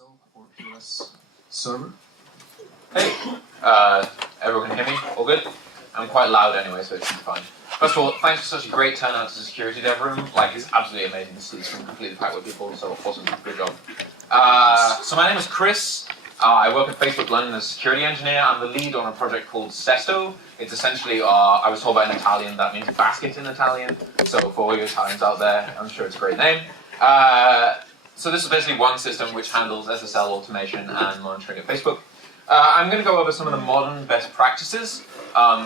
SSL or TLS server. Hey, everyone can hear me? All good? I'm quite loud anyway, so it should be fine. First of all, thanks for such a great turnout to the security dev room. Like, it's absolutely amazing to see this room completely packed with people, so awesome, good job. So my name is Chris. I work at Facebook London as a security engineer. I'm the lead on a project called Sesto. It's essentially, I was told by an Italian, that means basket in Italian. So for all you Italians out there, I'm sure it's a great name. So this is basically one system which handles SSL automation and monitoring at Facebook. I'm going to go over some of the modern best practices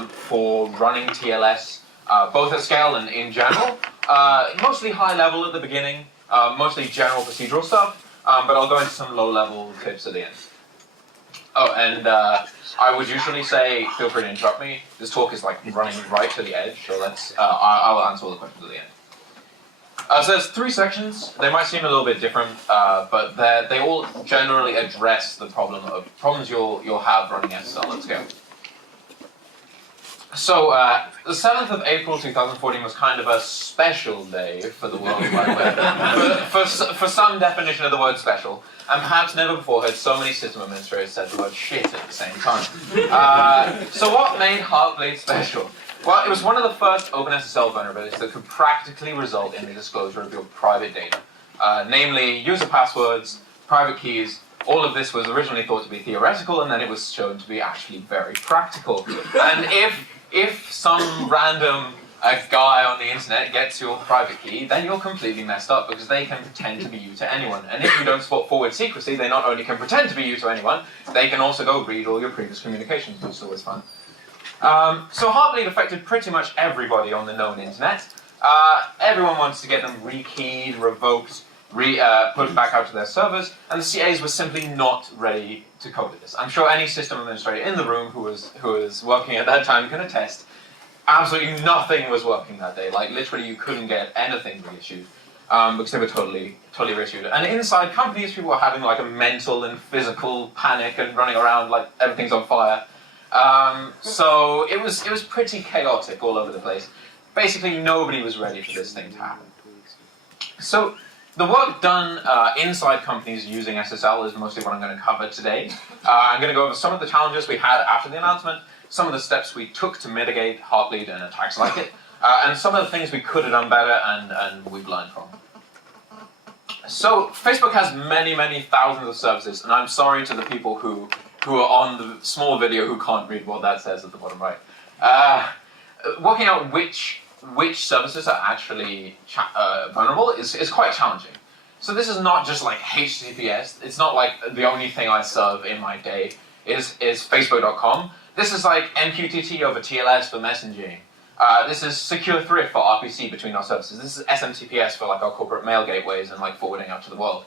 for running TLS, both at scale and in general. Mostly high level at the beginning, mostly general procedural stuff, but I'll go into some low level tips at the end. Oh, and I would usually say, feel free to interrupt me. This talk is like running right to the edge, so I will answer all the questions at the end. So there's three sections. They might seem a little bit different, but they all generally address the problems you'll have running SSL at scale. So the 7th of April 2014 was kind of a special day for the World Wide Web. for some definition of the word special, and perhaps never before had so many system administrators said the word shit at the same time. So what made Heartbleed special? Well, it was one of the first OpenSSL vulnerabilities that could practically result in the disclosure of your private data. Namely, user passwords, private keys. All of this was originally thought to be theoretical, and then it was shown to be actually very practical. And if some random guy on the internet gets your private key, then you're completely messed up, because they can pretend to be you to anyone. And if you don't support forward secrecy, they not only can pretend to be you to anyone, they can also go read all your previous communications, which is always fun. So Heartbleed affected pretty much everybody on the known internet. Everyone wants to get them rekeyed, revoked, put back out to their servers, and the CAs were simply not ready to cope with this. I'm sure any system administrator in the room who was working at that time can attest. Absolutely nothing was working that day. Like, literally you couldn't get anything reissued because they were totally reissued. And inside companies, people were having like a mental and physical panic and running around like everything's on fire. So it was pretty chaotic all over the place. Basically, nobody was ready for this thing to happen. So the work done inside companies using SSL is mostly what I'm going to cover today. I'm going to go over some of the challenges we had after the announcement, some of the steps we took to mitigate Heartbleed and attacks like it, and some of the things we could have done better and we've learned from. So Facebook has many, many thousands of services, and I'm sorry to the people who are on the small video who can't read what that says at the bottom right. Working out which services are actually vulnerable is quite challenging. So this is not just like HTTPS. It's not like the only thing I serve in my day is Facebook.com. This is like MQTT over TLS for messaging. This is secure thrift for RPC between our services. This is SMTPS for like our corporate mail gateways and like forwarding out to the world.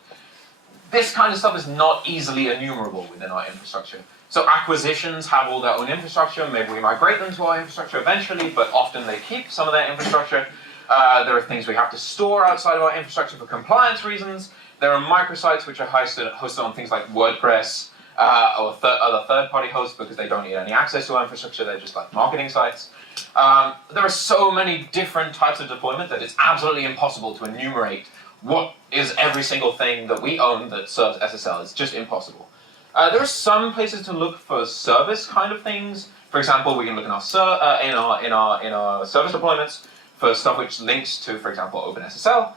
This kind of stuff is not easily enumerable within our infrastructure. So acquisitions have all their own infrastructure. Maybe we migrate them to our infrastructure eventually, but often they keep some of their infrastructure. There are things we have to store outside of our infrastructure for compliance reasons. There are microsites which are hosted on things like WordPress or other third-party hosts because they don't need any access to our infrastructure. They're just like marketing sites. There are so many different types of deployment that it's absolutely impossible to enumerate what is every single thing that we own that serves SSL. It's just impossible. There are some places to look for service kind of things. For example, we can look in our service deployments for stuff which links to, for example, OpenSSL.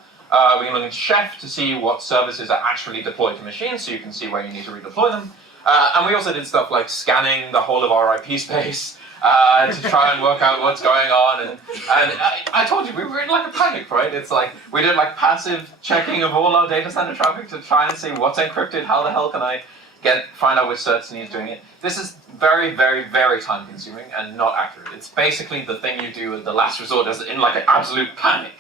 We can look in Chef to see what services are actually deployed to machines, so you can see where you need to redeploy them. And we also did stuff like scanning the whole of our IP space to try and work out what's going on. And I told you, we were in like a panic, right? It's like, we did like passive checking of all our data center traffic to try and see what's encrypted, how the hell can I find out which certs needs doing it. This is very, very, very time consuming and not accurate. It's basically the thing you do at the last resort as in like an absolute panic.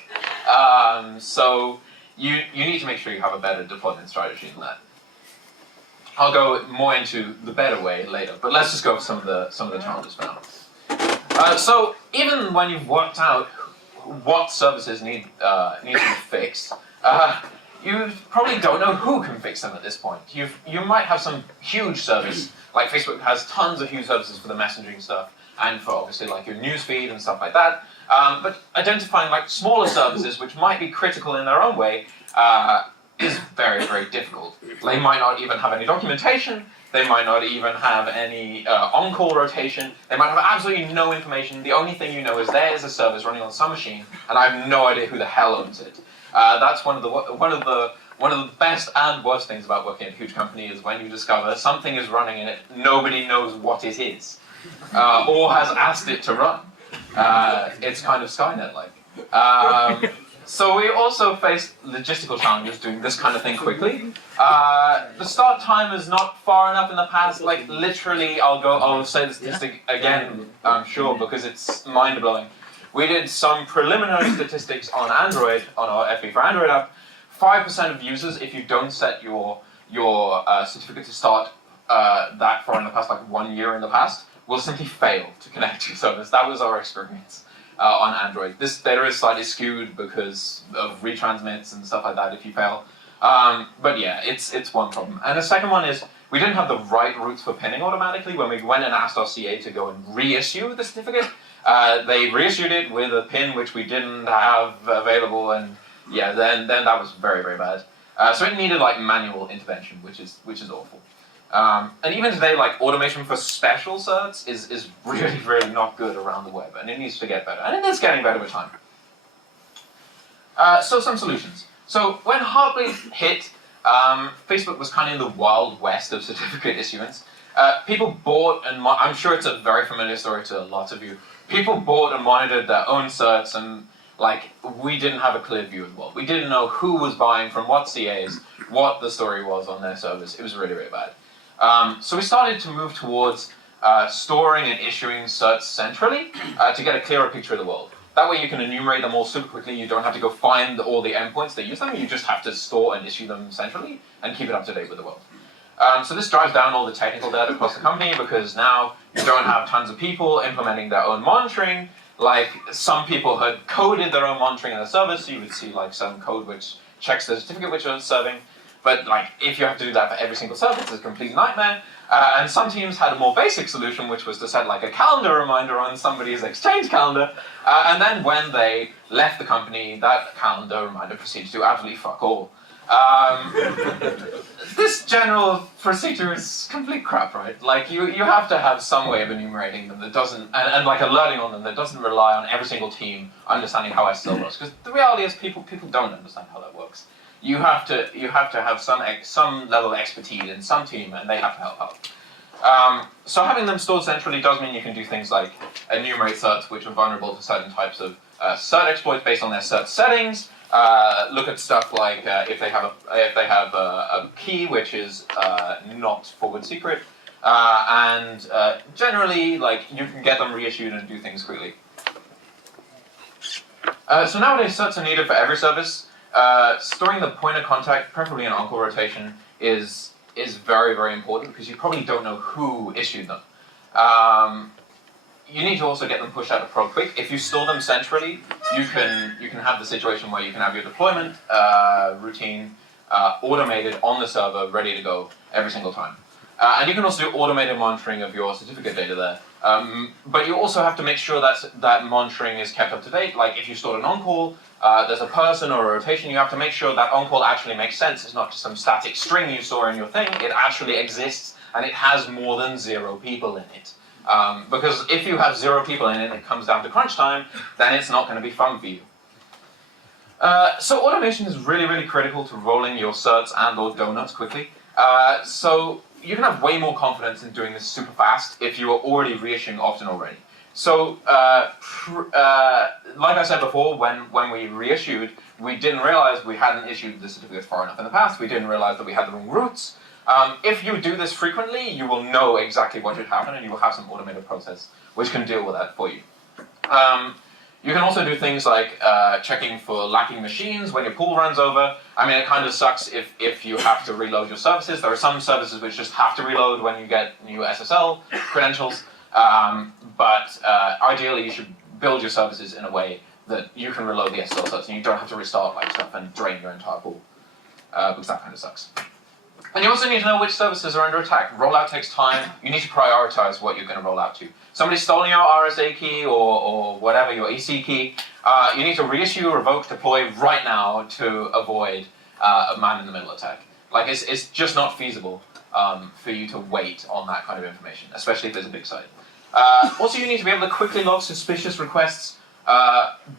So you need to make sure you have a better deployment strategy than that. I'll go more into the better way later, but let's just go over some of the challenges for now. So even when you've worked out what services need to be fixed, you probably don't know who can fix them at this point. You might have some huge service, like Facebook has tons of huge services for the messaging stuff, and for obviously like your newsfeed and stuff like that. But identifying like smaller services which might be critical in their own way is very, very difficult. They might not even have any documentation. They might not even have any on-call rotation. They might have absolutely no information. The only thing you know is there is a service running on some machine, and I have no idea who the hell owns it. That's one of the best and worst things about working at a huge company is when you discover something is running in it, nobody knows what it is, or has asked it to run. It's kind of Skynet-like. So we also face logistical challenges doing this kind of thing quickly. The start time is not far enough in the past. Like literally, I'll say the statistic again, I'm sure, because it's mind-blowing. We did some preliminary statistics on Android, on our FB for Android app. 5% of users, if you don't set your certificate to start that far in the past, like 1 year in the past, will simply fail to connect to your service. That was our experience on Android. This data is slightly skewed because of retransmits and stuff like that if you fail. But yeah, it's one problem. And the second one is we didn't have the right routes for pinning automatically. When we went and asked our CA to go and reissue the certificate, they reissued it with a pin which we didn't have available, and yeah, then that was very, very bad. So it needed like manual intervention, which is awful. And even today, like automation for special certs is really, really not good around the web, and it needs to get better, and it is getting better with time. So some solutions. So when Heartbleed hit, Facebook was kind of in the wild west of certificate issuance. People bought and I'm sure it's a very familiar story to lots of you. People bought and monitored their own certs, and like we didn't have a clear view of the world. We didn't know who was buying from what CAs, what the story was on their servers. It was really, really bad. So we started to move towards storing and issuing certs centrally to get a clearer picture of the world. That way you can enumerate them all super quickly. You don't have to go find all the endpoints that use them. You just have to store and issue them centrally and keep it up to date with the world. So this drives down all the technical debt across the company because now you don't have tons of people implementing their own monitoring. Like some people had coded their own monitoring in the service, so you would see like some code which checks the certificate which you're serving. But like if you have to do that for every single service, it's a complete nightmare. And some teams had a more basic solution, which was to set like a calendar reminder on somebody's Exchange calendar. And then when they left the company, that calendar reminder proceeds to do absolutely fuck all. This general procedure is complete crap, right? Like you have to have some way of enumerating them that doesn't, and like alerting on them that doesn't rely on every single team understanding how SSL works. Because the reality is people don't understand how that works. You have to have some level of expertise in some team, and they have to help out. So having them stored centrally does mean you can do things like enumerate certs which are vulnerable to certain types of cert exploits based on their cert settings. Look at stuff like if they have a key which is not forward secret, and generally like you can get them reissued and do things quickly. So nowadays certs are needed for every service. Storing the point of contact, preferably in on-call rotation, is very, very important because you probably don't know who issued them. You need to also get them pushed out of prod quick. If you store them centrally, you can have the situation where you can have your deployment routine automated on the server, ready to go every single time. And you can also do automated monitoring of your certificate data there. But you also have to make sure that monitoring is kept up to date. Like if you stored an on-call, there's a person or a rotation, you have to make sure that on-call actually makes sense. It's not just some static string you store in your thing. It actually exists, and it has more than 0 people in it. Because if you have 0 people in it and it comes down to crunch time, then it's not going to be fun for you. So automation is really, really critical to rolling your certs and or donuts quickly. So you can have way more confidence in doing this super fast if you are already reissuing often already. So, like I said before, when we reissued, we didn't realize we hadn't issued the certificate far enough in the past. We didn't realize that we had the wrong routes. If you do this frequently, you will know exactly what should happen, and you will have some automated process which can deal with that for you. You can also do things like checking for lacking machines when your pool runs over. I mean, it kind of sucks if you have to reload your services. There are some services which just have to reload when you get new SSL credentials. But ideally, you should build your services in a way that you can reload the SSL certs and you don't have to restart like stuff and drain your entire pool, because that kind of sucks. And you also need to know which services are under attack. Rollout takes time. You need to prioritize what you're going to roll out to. Somebody's stolen your RSA key or whatever, your EC key. You need to reissue, revoke, deploy right now to avoid a man-in-the-middle attack. Like, it's just not feasible for you to wait on that kind of information, especially if it's a big site. Also, you need to be able to quickly log suspicious requests,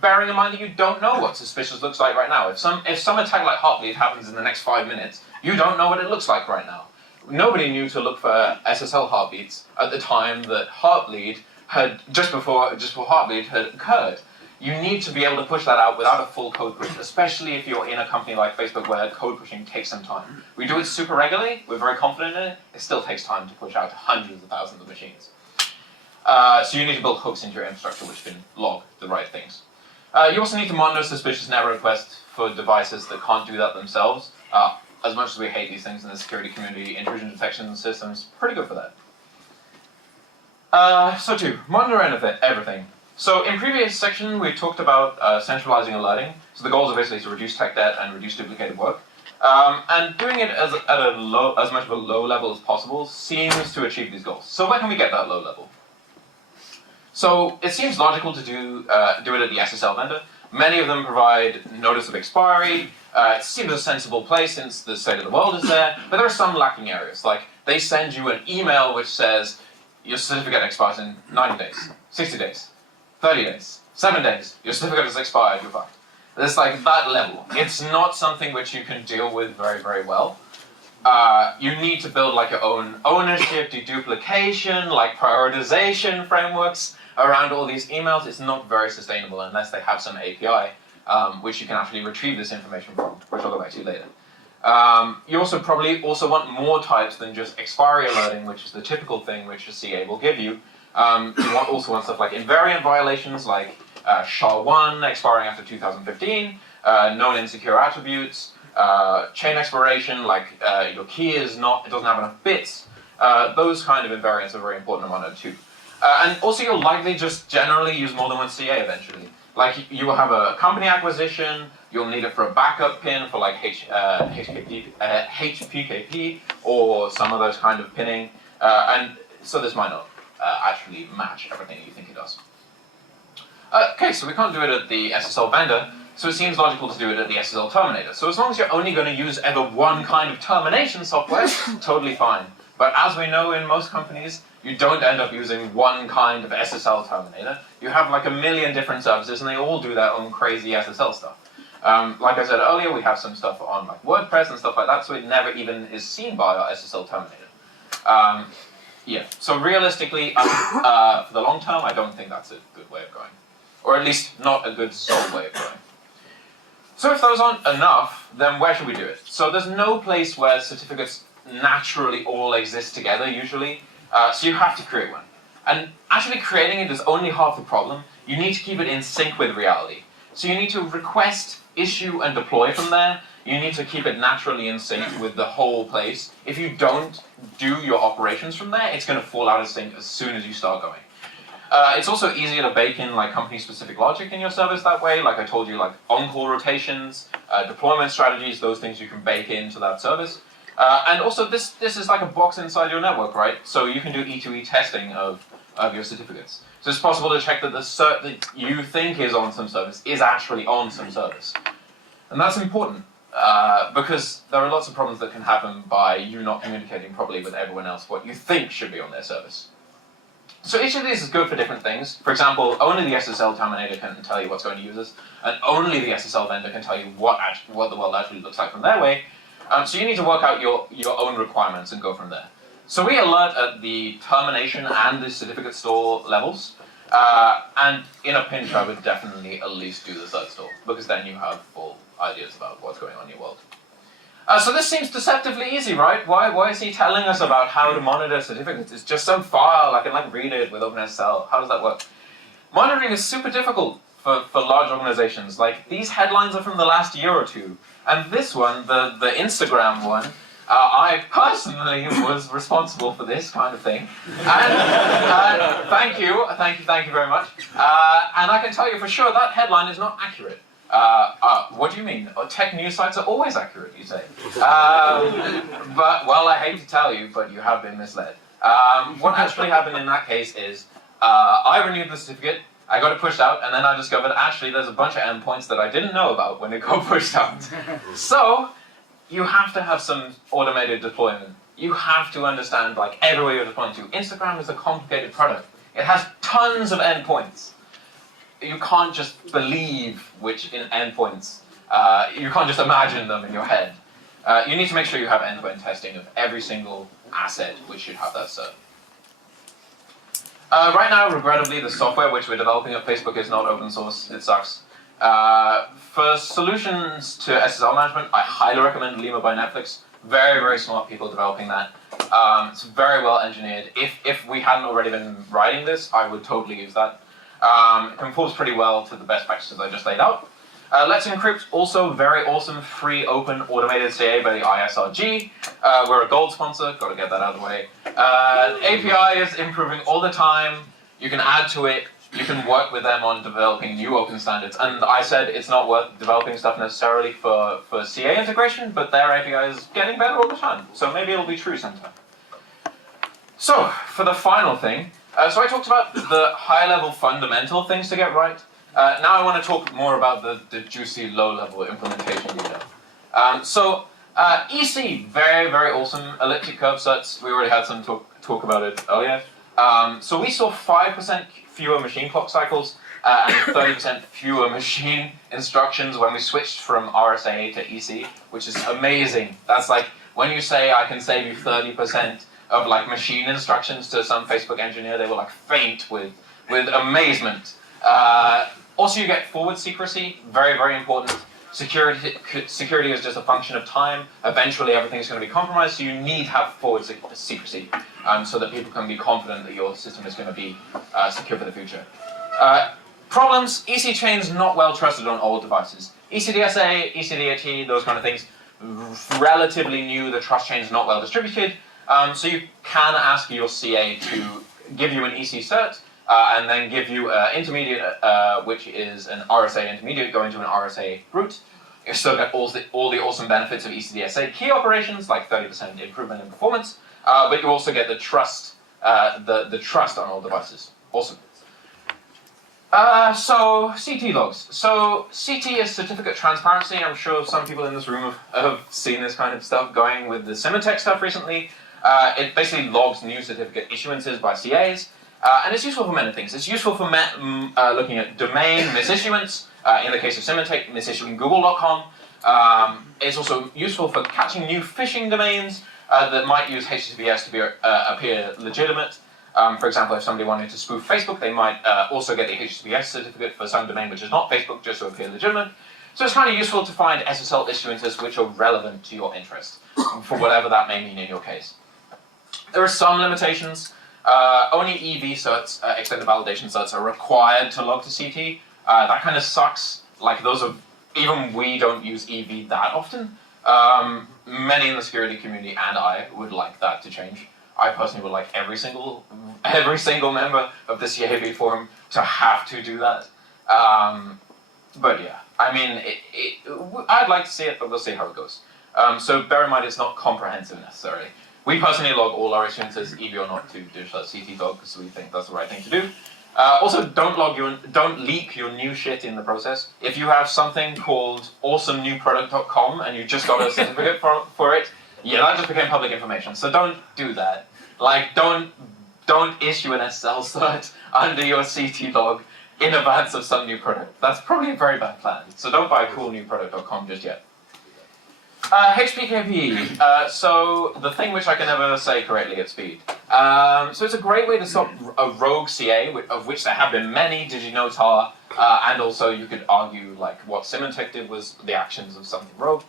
bearing in mind that you don't know what suspicious looks like right now. If some attack like Heartbleed happens in the next 5 minutes, you don't know what it looks like right now. Nobody knew to look for SSL heartbeats at the time that Heartbleed had, just before Heartbleed had occurred. You need to be able to push that out without a full code push, especially if you're in a company like Facebook where code pushing takes some time. We do it super regularly, we're very confident in it, it still takes time to push out to hundreds of thousands of machines. So you need to build hooks into your infrastructure which can log the right things. You also need to monitor suspicious network requests for devices that can't do that themselves. As much as we hate these things in the security community, intrusion detection systems, pretty good for that. So to monitor everything. So in previous section, we talked about centralizing alerting. So the goals are basically to reduce tech debt and reduce duplicated work. And doing it at as much of a low level as possible seems to achieve these goals. So where can we get that low level? So it seems logical to do it at the SSL vendor. Many of them provide notice of expiry. It seems a sensible place since the state of the world is there, but there are some lacking areas. Like they send you an email which says your certificate expires in 90 days, 60 days, 30 days, 7 days, your certificate is expired, you're fucked. It's like that level. It's not something which you can deal with very, very well. You need to build like your own ownership, deduplication, like prioritization frameworks around all these emails. It's not very sustainable unless they have some API which you can actually retrieve this information from, which I'll go back to later. You also probably want more types than just expiry alerting, which is the typical thing which a CA will give you. You also want stuff like invariant violations, like SHA-1 expiring after 2015, known insecure attributes, chain expiration, like your key it doesn't have enough bits. Those kind of invariants are very important to monitor too. And also you'll likely just generally use more than one CA eventually. Like you will have a company acquisition, you'll need it for a backup pin for like HPKP or some of those kind of pinning, and so this might not actually match everything you think it does. Okay, so we can't do it at the SSL vendor, so it seems logical to do it at the SSL terminator. So as long as you're only going to use ever one kind of termination software, totally fine. But as we know in most companies, you don't end up using one kind of SSL terminator. You have like a million different services and they all do their own crazy SSL stuff. Like I said earlier, we have some stuff on like WordPress and stuff like that, so it never even is seen by our SSL terminator. Yeah, so realistically, for the long term, I don't think that's a good way of going. Or at least not a good sole way of going. So if those aren't enough, then where should we do it? So there's no place where certificates naturally all exist together, usually. So you have to create one. And actually creating it is only half the problem. You need to keep it in sync with reality. So you need to request, issue, and deploy from there. You need to keep it naturally in sync with the whole place. If you don't do your operations from there, it's going to fall out of sync as soon as you start going. It's also easier to bake in like company-specific logic in your service that way. Like I told you, like on-call rotations, deployment strategies, those things you can bake into that service. And also this is like a box inside your network, right? So you can do E2E testing of your certificates. So it's possible to check that the cert that you think is on some service is actually on some service. And that's important because there are lots of problems that can happen by you not communicating properly with everyone else what you think should be on their service. So each of these is good for different things. For example, only the SSL terminator can tell you what's going to users, and only the SSL vendor can tell you what the world actually looks like from their way. So you need to work out your own requirements and go from there. So we alert at the termination and the certificate store levels. And in a pinch, I would definitely at least do the cert store, because then you have full ideas about what's going on in your world. So this seems deceptively easy, right? Why is he telling us about how to monitor certificates? It's just some file, I can like read it with OpenSSL. How does that work? Monitoring is super difficult for large organizations. Like these headlines are from the last year or two. And this one, the Instagram one, I personally was responsible for this kind of thing. And thank you very much. And I can tell you for sure that headline is not accurate. What do you mean? Tech news sites are always accurate, you say. But, well, I hate to tell you, but you have been misled. What actually happened in that case is, I renewed the certificate, I got it pushed out, and then I discovered actually there's a bunch of endpoints that I didn't know about when it got pushed out. So, you have to have some automated deployment. You have to understand like everywhere you're deploying to. Instagram is a complicated product. It has tons of endpoints. You can't just believe which endpoints. You can't just imagine them in your head. You need to make sure you have end-to-end testing of every single asset which should have that cert. Right now, regrettably, the software which we're developing at Facebook is not open source. It sucks. For solutions to SSL management, I highly recommend Lima by Netflix. Very, very smart people developing that. It's very well engineered. If we hadn't already been writing this, I would totally use that. It conforms pretty well to the best practices I just laid out. Let's Encrypt, also very awesome, free, open, automated CA by the ISRG. We're a gold sponsor, got to get that out of the way. API is improving all the time. You can add to it. You can work with them on developing new open standards. And I said it's not worth developing stuff necessarily for CA integration, but their API is getting better all the time. So maybe it'll be true sometime. So, for the final thing, so I talked about the high-level fundamental things to get right. Now I want to talk more about the juicy low-level implementation detail. EC, very, very awesome. Elliptic curve certs, we already had some talk about it earlier. So we saw 5% fewer machine clock cycles and 30% fewer machine instructions when we switched from RSA to EC, which is amazing. That's like, when you say I can save you 30% of like machine instructions to some Facebook engineer, they will like faint with amazement. Also, you get forward secrecy, very, very important. Security is just a function of time. Eventually, everything is going to be compromised, so you need to have forward secrecy so that people can be confident that your system is going to be secure for the future. Problems, EC chains not well trusted on old devices. ECDSA, ECDAT, those kind of things, relatively new, the trust chain is not well distributed, so you can ask your CA to give you an EC cert, and then give you an intermediate, which is an RSA intermediate going to an RSA route. You still get all the awesome benefits of ECDSA key operations, like 30% improvement in performance, but you also get the trust, the trust on all devices. Awesome. So CT logs. So CT is certificate transparency. I'm sure some people in this room have seen this kind of stuff going with the Symantec stuff recently. It basically logs new certificate issuances by CAs. And it's useful for many things. It's useful for looking at domain misissuance, in the case of Symantec, misissuing google.com. It's also useful for catching new phishing domains that might use HTTPS to appear legitimate. For example, if somebody wanted to spoof Facebook, they might also get the HTTPS certificate for some domain which is not Facebook, just to appear legitimate. So it's kind of useful to find SSL issuances which are relevant to your interest, for whatever that may mean in your case. There are some limitations. Only EV certs, extended validation certs, are required to log to CT. That kind of sucks. Like those are, even we don't use EV that often. Many in the security community and I would like that to change. I personally would like every single member of the CAB forum to have to do that. But yeah, I mean, I'd like to see it, but we'll see how it goes. So bear in mind, it's not comprehensive necessarily. We personally log all our issuances, EV or not, to dish.ct log because we think that's the right thing to do. Also, don't leak your new shit in the process. If you have something called awesomenewproduct.com and you just got a certificate for it, yeah, that just became public information. So don't do that. Like, don't issue an SSL cert under your CT log in advance of some new product. That's probably a very bad plan. So don't buy coolnewproduct.com just yet. HPKPE, so the thing which I can never say correctly at speed. So it's a great way to stop a rogue CA, of which there have been many, DigiNotar, and also you could argue like what Symantec did was the actions of something rogue.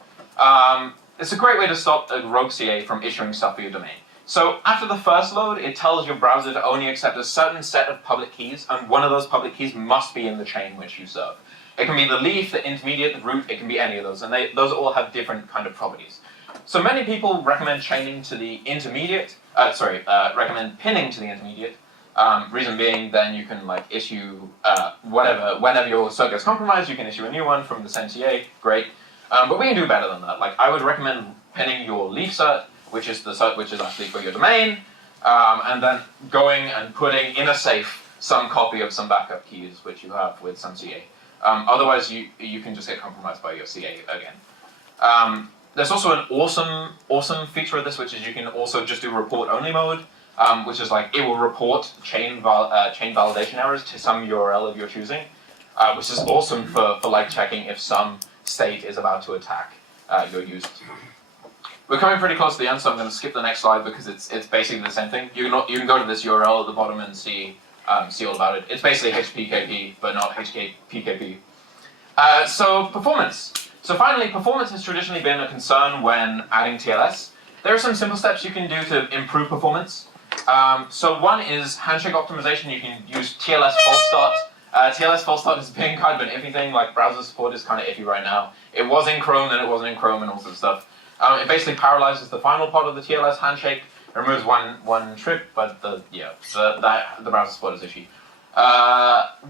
It's a great way to stop a rogue CA from issuing stuff for your domain. So after the first load, it tells your browser to only accept a certain set of public keys, and one of those public keys must be in the chain which you serve. It can be the leaf, the intermediate, the root, it can be any of those, and those all have different kind of properties. So many people recommend chaining to the intermediate, recommend pinning to the intermediate. Reason being, then you can like issue whenever your cert gets compromised, you can issue a new one from the same CA, great. But we can do better than that. Like I would recommend pinning your leaf cert, which is the cert which is actually for your domain, and then going and putting in a safe some copy of some backup keys which you have with some CA. Otherwise, you can just get compromised by your CA again. There's also an awesome feature of this, which is you can also just do report-only mode, which is like it will report chain validation errors to some URL of your choosing, which is awesome for like checking if some state is about to attack your users. We're coming pretty close to the end, so I'm going to skip the next slide because it's basically the same thing. You can go to this URL at the bottom and see all about it. It's basically HPKP, but not HPKP. So performance. So finally, performance has traditionally been a concern when adding TLS. There are some simple steps you can do to improve performance. So one is handshake optimization. You can use TLS false start. TLS false start has been kind of an iffy thing. Like browser support is kind of iffy right now. It was in Chrome, then it wasn't in Chrome, and all sorts of stuff. It basically paralyzes the final part of the TLS handshake. It removes one trick, but the browser support is ishy.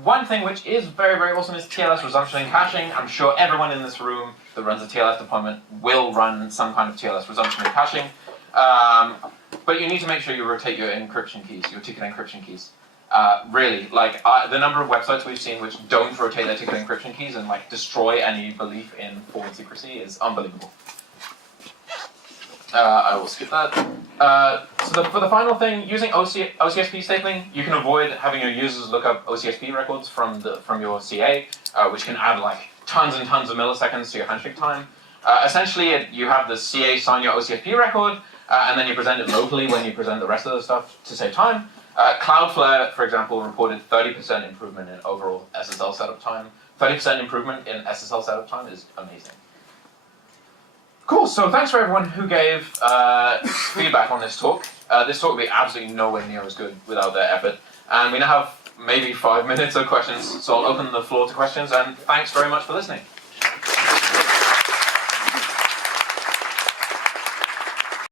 One thing which is very, very awesome is TLS resumption and caching. I'm sure everyone in this room that runs a TLS deployment will run some kind of TLS resumption and caching. But you need to make sure you rotate your encryption keys, your ticket encryption keys. Really, like the number of websites we've seen which don't rotate their ticket encryption keys and like destroy any belief in forward secrecy is unbelievable. I will skip that. So for the final thing, using OCSP stapling, you can avoid having your users look up OCSP records from your CA, which can add like tons and tons of milliseconds to your handshake time. Essentially, you have the CA sign your OCSP record, and then you present it locally when you present the rest of the stuff to save time. Cloudflare, for example, reported 30% improvement in overall SSL setup time. 30% improvement in SSL setup time is amazing. Cool, so thanks for everyone who gave feedback on this talk. This talk would be absolutely nowhere near as good without their effort. And we now have maybe 5 minutes of questions, so I'll open the floor to questions, and thanks very much for listening.